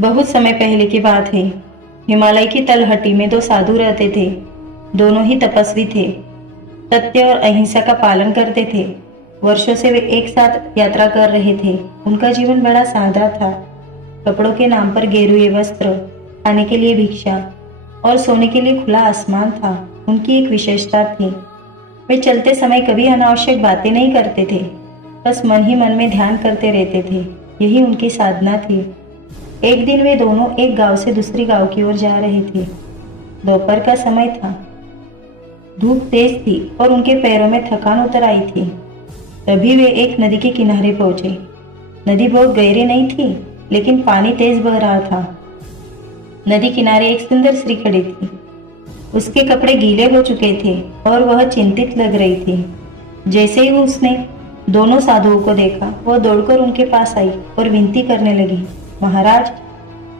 बहुत समय पहले की बात है। हिमालय की तलहटी में दो साधु रहते थे। दोनों ही तपस्वी थे। सत्य और अहिंसा का पालन करते थे। वर्षों से वे एक साथ यात्रा कर रहे थे। उनका जीवन बड़ा सादा था। कपड़ों के नाम पर गेरुए वस्त्र, खाने के लिए भिक्षा और सोने के लिए खुला आसमान था। उनकी एक विशेषता थी, वे चलते समय कभी अनावश्यक बातें नहीं करते थे। बस मन ही मन में ध्यान करते रहते थे। यही उनकी साधना थी। एक दिन वे दोनों एक गांव से दूसरी गांव की ओर जा रहे थे। दोपहर का समय था। धूप तेज थी और उनके पैरों में थकान उतर आई थी। तभी वे एक नदी के किनारे पहुंचे। नदी बहुत गहरी नहीं थी, लेकिन पानी तेज बह रहा था। नदी किनारे एक सुंदर स्त्री खड़ी थी। उसके कपड़े गीले हो चुके थे और वह चिंतित लग रही थी। जैसे ही उसने दोनों साधुओं को देखा, वह दौड़कर उनके पास आई और विनती करने लगी, महाराज,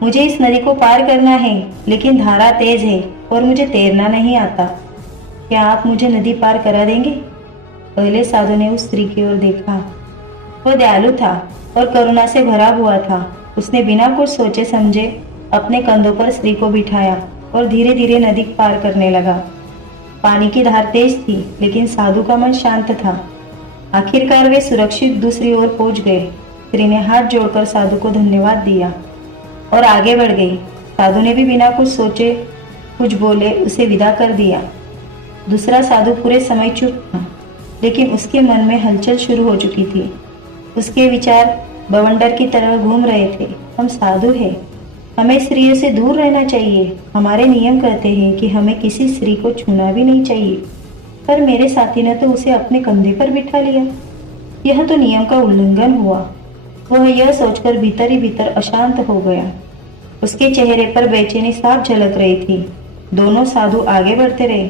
मुझे इस नदी को पार करना है, लेकिन धारा तेज है और मुझे तैरना नहीं आता। क्या आप मुझे नदी पार करा देंगे? पहले साधु ने उस स्त्री की ओर देखा। वह दयालु था और करुणा से भरा हुआ था। उसने बिना कुछ सोचे समझे अपने कंधों पर स्त्री को बिठाया और धीरे धीरे नदी पार करने लगा। पानी की धार तेज थी, लेकिन साधु का मन शांत था। आखिरकार वे सुरक्षित दूसरी ओर पहुंच गए। स्त्री ने हाथ जोड़कर साधु को धन्यवाद दिया और आगे बढ़ गई। साधु ने भी बिना कुछ सोचे कुछ बोले उसे विदा कर दिया। दूसरा साधु पूरे समय चुप था, लेकिन उसके मन में हलचल शुरू हो चुकी थी। उसके विचार बवंडर की तरह घूम रहे थे। हम साधु हैं, हमें स्त्रियों से दूर रहना चाहिए। हमारे नियम कहते हैं कि हमें किसी स्त्री को छूना भी नहीं चाहिए, पर मेरे साथी ने तो उसे अपने कंधे पर बिठा लिया। यह तो नियम का उल्लंघन हुआ। वह यह सोचकर भीतर ही भीतर अशांत हो गया। उसके चेहरे पर बेचैनी साफ झलक रही थी। दोनों साधु आगे बढ़ते रहे।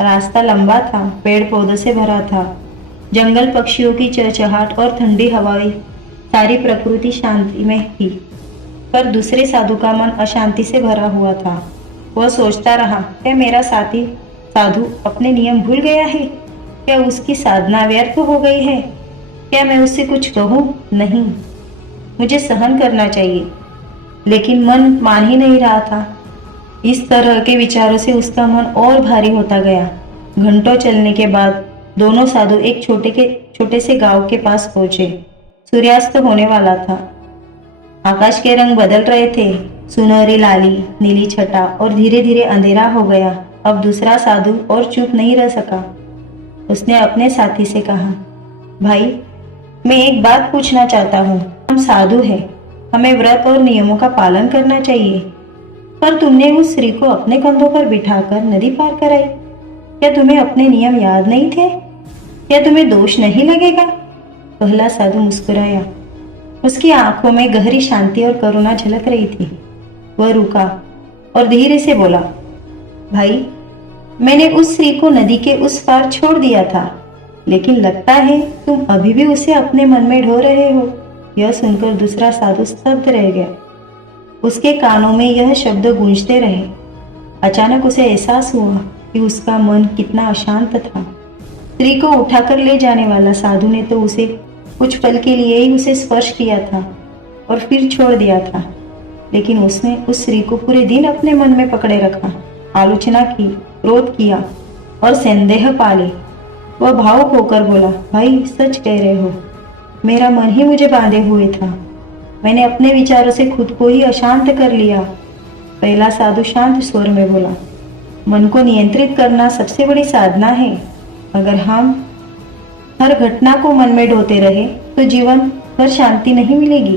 रास्ता लंबा था, पेड़ पौधों से भरा था। जंगल, पक्षियों की चहचहाट और ठंडी हवाएं, सारी प्रकृति शांति में थी। पर दूसरे साधु का मन अशांति से भरा हुआ था। वह सोचता रहा, क्या मेरा साथी साधु अपने नियम भूल गया है? क्या उसकी साधना व्यर्थ हो गई है? क्या मैं उससे कुछ कहूँ? नहीं, मुझे सहन करना चाहिए। लेकिन मन मान ही नहीं रहा था। इस तरह के विचारों से उसका मन और भारी होता गया। घंटों चलने के बाद दोनों साधु एक छोटे से गांव के पास पहुंचे। सूर्यास्त होने वाला था। आकाश के रंग बदल रहे थे, सुनहरी लाली, नीली छटा और धीरे धीरे अंधेरा हो गया। अब दूसरा साधु और चुप नहीं रह सका। उसने अपने साथी से कहा, भाई, मैं एक बात पूछना चाहता हूँ। हम साधु हैं, हमें व्रत और नियमों का पालन करना चाहिए, पर तुमने उस स्त्री को अपने कंधों पर बिठाकर नदी पार कराई। क्या तुम्हें अपने नियम याद नहीं थे? क्या तुम्हें दोष नहीं लगेगा? पहला साधु मुस्कुराया। उसकी आंखों में गहरी शांति और करुणा झलक रही थी। वह रुका और धीरे से बोला, भाई, मैंने उस स्त्री को नदी के उस पार छोड़ दिया था, लेकिन लगता है तुम अभी भी उसे अपने मन में ढो रहे हो। यह सुनकर दूसरा साधु स्तब्ध रह गया। उसके कानों में यह शब्द गूंजते रहे। अचानक उसे एहसास हुआ कि उसका मन कितना अशांत था। स्त्री को उठाकर ले जाने वाला साधु ने तो उसे कुछ पल के लिए ही उसे स्पर्श किया था और फिर छोड़ दिया था, लेकिन उसने उस स्त्री को पूरे दिन अपने मन में पकड़े रखा, आलोचना की, क्रोध किया और संदेह पाले। वह भावुक होकर बोला, भाई, सच कह रहे हो, मेरा मन ही मुझे बांधे हुए था। मैंने अपने विचारों से खुद को ही अशांत कर लिया। पहला साधु शांत स्वर में बोला, मन को नियंत्रित करना सबसे बड़ी साधना है। अगर हम हर घटना को मन में ढोते रहे तो जीवन भर शांति नहीं मिलेगी।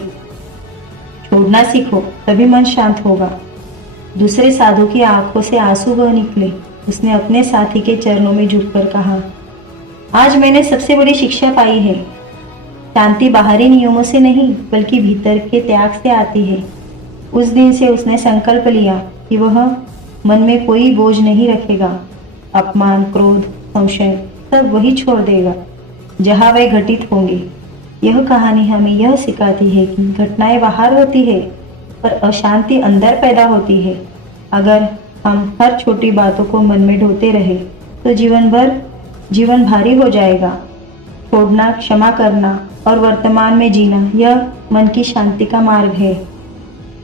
छोड़ना सीखो, तभी मन शांत होगा। दूसरे साधु की आंखों से आंसू बह निकले। उसने अपने साथी के चरणों में झुककर कहा, आज मैंने सबसे बड़ी शिक्षा पाई है। शांति बाहरी नियमों से नहीं, बल्कि भीतर के त्याग से आती है। उस दिन से उसने संकल्प लिया कि वह मन में कोई बोझ नहीं रखेगा। अपमान, क्रोध, संशय सब वही छोड़ देगा जहाँ वे घटित होंगे। यह कहानी हमें यह सिखाती है कि घटनाएं बाहर होती है, पर अशांति अंदर पैदा होती है। अगर हम हर छोटी बातों को मन में ढोते रहे तो जीवन भारी हो जाएगा। छोड़ना, क्षमा करना और वर्तमान में जीना, यह मन की शांति का मार्ग है।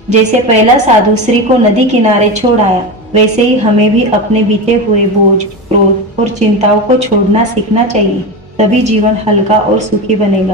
जैसे पहला साधु श्री को नदी किनारे छोड़ आया, वैसे ही हमें भी अपने बीते हुए बोझ, क्रोध और चिंताओं को छोड़ना सीखना चाहिए, तभी जीवन हल्का और सुखी बनेगा।